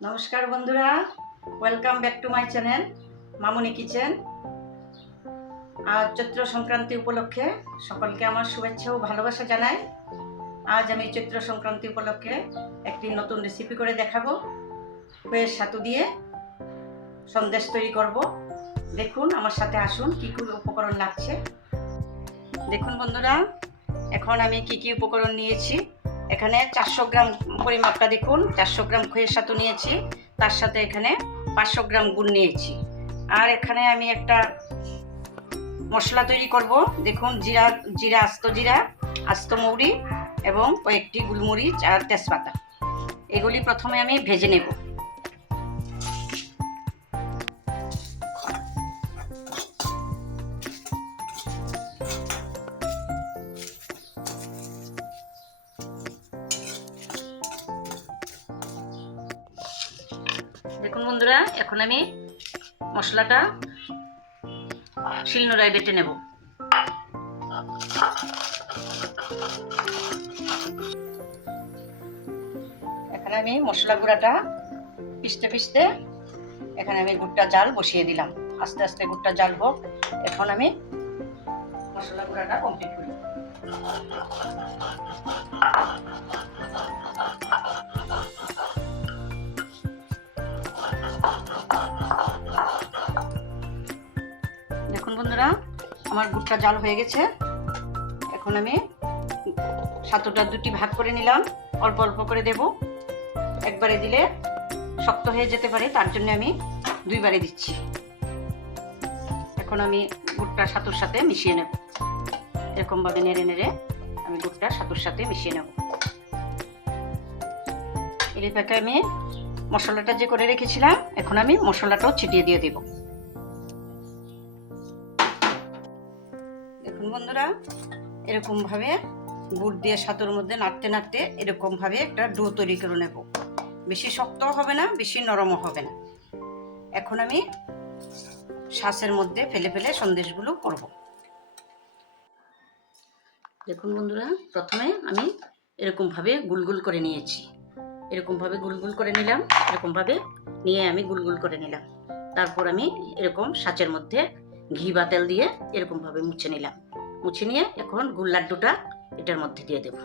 নমস্কার বন্ধুরা, welcome back to my channel Mamuni kitchen. আজ চৈত্র সংক্রান্তি উপলক্ষে সকলকে আমার শুভেচ্ছা ও ভালোবাসা জানাই। আজ আমি চৈত্র সংক্রান্তি উপলক্ষে একটি নতুন রেসিপি করে দেখাবো। খইয়ের সাতু দিয়ে সন্দেশ তৈরি করব। দেখুন, আমার সাথে আসুন কী কী উপকরণ লাগছে। দেখুন বন্ধুরা, এখন আমি কি উপকরণ নিয়েছি। এখানে 400 গ্রাম পরিমাপটা দেখুন, 400 গ্রাম খইয়ের সাতু নিয়েছি। তার সাথে এখানে 500 গ্রাম গুড় নিয়েছি। আর এখানে আমি একটা মশলা তৈরি করব। দেখুন, আস্ত মৌরি এবং কয়েকটি গোলমরিচ আর তেজপাতা, এগুলি প্রথমে আমি ভেজে নেব। দেখুন বন্ধুরা, এখন আমি মশলাটা শিলনোড়ায় বেটে নেব। এখানে আমি মশলা গুঁড়াটা পিষতে এখানে আমি গুড়টা জাল বসিয়ে দিলাম। আস্তে আস্তে গুড়টা জাল হোক। এখন আমি মশলা গুঁড়াটা কমপ্লিট করি। দেখুন বন্ধুরা, আমার গুড়টা জাল হয়ে গেছে। এখন আমি সাতুটা দুটি ভাগ করে নিলাম। অল্প অল্প করে দেব। একবারে দিলে শক্ত হয়ে যেতে পারে, তার জন্য আমি দুইবারে দিচ্ছি। এখন আমি গুড়টা সাতুর সাথে মিশিয়ে নেব। এরকমভাবে নেড়ে নেড়ে আমি গুড়টা সাতুর সাথে মিশিয়ে নেব। এর প্যাকে আমি মশলাটা যে করে রেখেছিলাম, এখন আমি মশলাটাও ছিটিয়ে দিয়ে দেব। দেখুন বন্ধুরা, এরকমভাবে গুড় দিয়ে সাতুর মধ্যে নাড়তে নাড়তে এরকমভাবে একটা ডো তৈরি করে নেব। বেশি শক্তও হবে না, বেশি নরমও হবে না। এখন আমি শাঁসের মধ্যে ফেলে ফেলে সন্দেশগুলো করব। দেখুন বন্ধুরা, প্রথমে আমি এরকমভাবে গুলগুল করে নিয়েছি। এরকমভাবে গুলগুল করে নিলাম। এরকমভাবে নিয়ে আমি গুলগুল করে নিলাম। তারপর আমি এরকম শাঁসের মধ্যে ঘি বা তেল দিয়ে এরকমভাবে মুছে নিলাম। মুছে নিয়ে এখন গুড় লাড্ডুটা এটার মধ্যে দিয়ে দেব।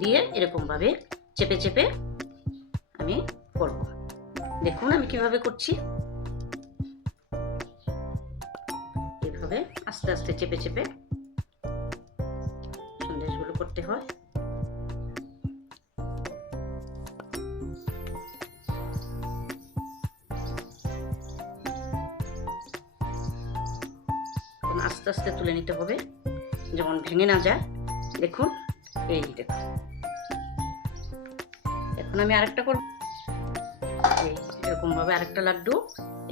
দিয়ে এরকমভাবে চেপে চেপে আমি করব। দেখুন আমি কিভাবে করছি। এইভাবে আস্তে আস্তে চেপে চেপে সন্দেশগুলো করতে হয়। আস্তে আস্তে তুলে নিতে হবে, যেমন ভেঙে না যায়। দেখুন, এই দেখুন। এখন আমি আরেকটা করব। এরকম ভাবে আরেকটা লাড্ডু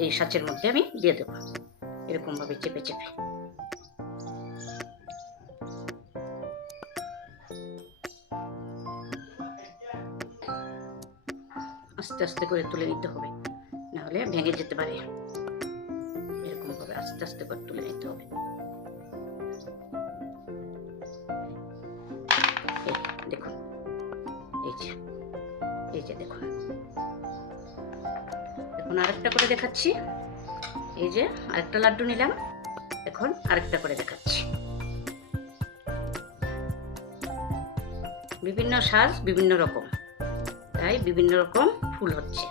এই শাঁসের মধ্যে আমি দিয়ে দেব। এরকম ভাবে চেপে চেপে আস্তে আস্তে করে তুলে নিতে হবে, না হলে ভেঙে যেতে পারে। এরকম ভাবে আস্তে আস্তে করে তুলে নিতে হবে। দেখুন, এই যে দেখুন। এখন আরেকটা করে দেখাচ্ছি। এই যে আরেকটা লাড্ডু নিলাম, এখন আরেকটা করে দেখাচ্ছি। বিভিন্ন সাজ বিভিন্ন রকম, তাই বিভিন্ন রকম ফুল হচ্ছে।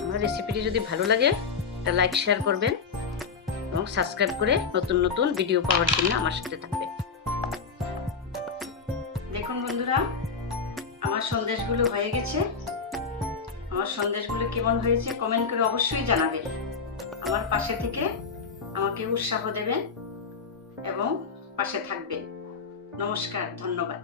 আমার রেসিপিটি যদি ভালো লাগে, একটা লাইক শেয়ার করবেন এবং সাবস্ক্রাইব করে নতুন নতুন ভিডিও পাওয়ার জন্য আমার সাথে থাকবেন। দেখুন বন্ধুরা, আমার সন্দেশগুলো হয়ে গেছে। আমার সন্দেশগুলো কেমন হয়েছে কমেন্ট করে অবশ্যই জানাবেন। আমার পাশে থেকে আমাকে উৎসাহ দেবেন এবং পাশে থাকবেন। নমস্কার, ধন্যবাদ।